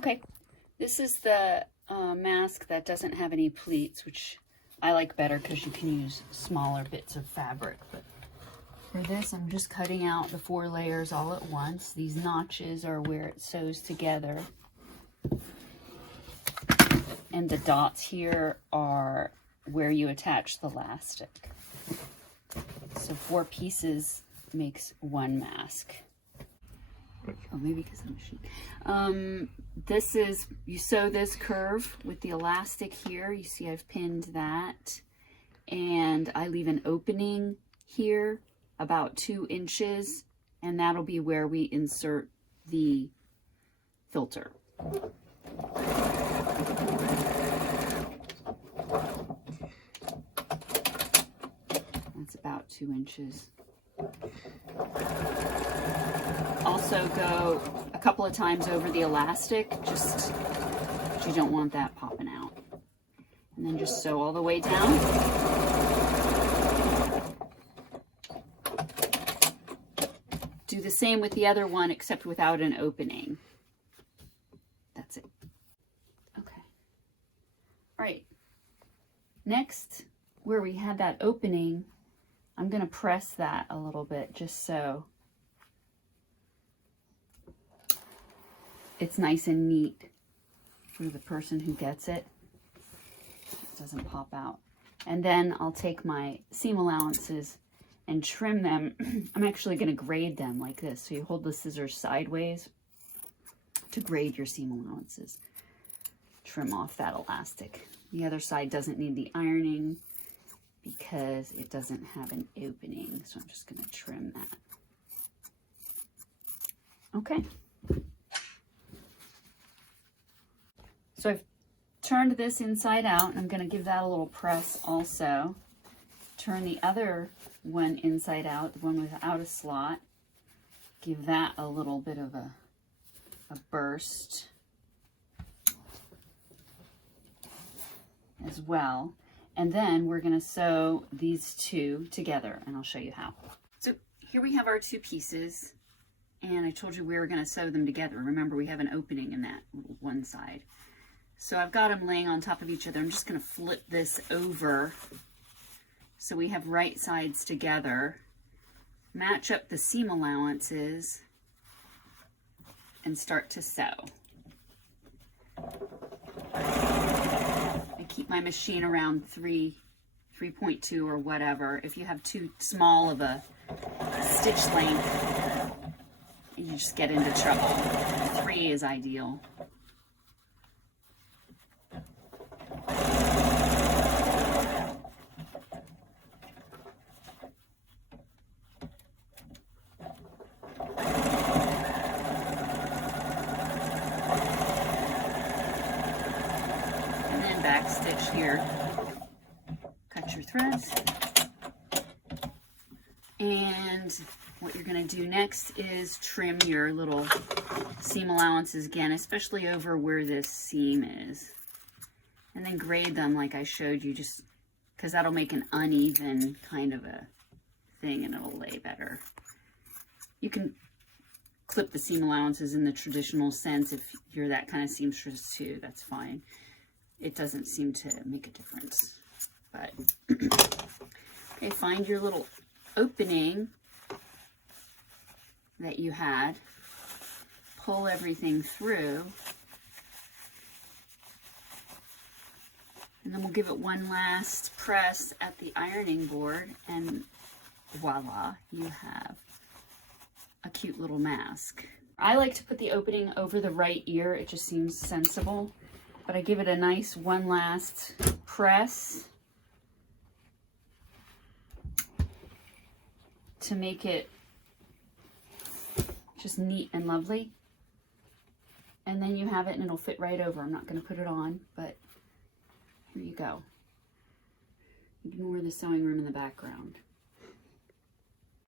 Okay, this is the mask that doesn't have any pleats, which I like better because you can use smaller bits of fabric. But for this, I'm just cutting out the 4 layers all at once. These notches are where it sews together. And the dots here are where you attach the elastic. So 4 pieces makes 1 mask. Oh, maybe because I'm a sheet. This is, you sew this curve with the elastic here. You see I've pinned that. And I leave an opening here about 2 inches. And that'll be where we insert the filter. That's about 2 inches. Also go a couple of times over the elastic, just because you don't want that popping out. And then just sew all the way down. Do the same with the other one, except without an opening. That's it. Okay. All right. Next, where we had that opening, I'm going to press that a little bit just so it's nice and neat for the person who gets it. It doesn't pop out. And then I'll take my seam allowances and trim them. I'm actually going to grade them like this. So you hold the scissors sideways to grade your seam allowances. Trim off that elastic. The other side doesn't need the ironing because it doesn't have an opening. So I'm just going to trim that. Okay. So I've turned this inside out, and I'm going to give that a little press also. Turn the other one inside out, the one without a slot. Give that a little bit of a burst as well. And then we're going to sew these 2 together, and I'll show you how. So here we have our 2 pieces, and I told you we were going to sew them together. Remember, we have an opening in that one side. So I've got them laying on top of each other. I'm just going to flip this over so we have right sides together. Match up the seam allowances and start to sew. I keep my machine around 3.2 or whatever. If you have too small of a stitch length, you just get into trouble. 3 is ideal. Back stitch here, cut your threads, and what you're going to do next is trim your little seam allowances again, especially over where this seam is, and then grade them like I showed you, just because that'll make an uneven kind of a thing and it'll lay better. You can clip the seam allowances in the traditional sense if you're that kind of seamstress too, that's fine. It doesn't seem to make a difference, but okay, find your little opening that you had, pull everything through, and then we'll give it one last press at the ironing board, and voila, you have a cute little mask. I like to put the opening over the right ear, it just seems sensible. But I give it a nice one last press to make it just neat and lovely. And then you have it and it'll fit right over. I'm not going to put it on, but here you go. Ignore the sewing room in the background.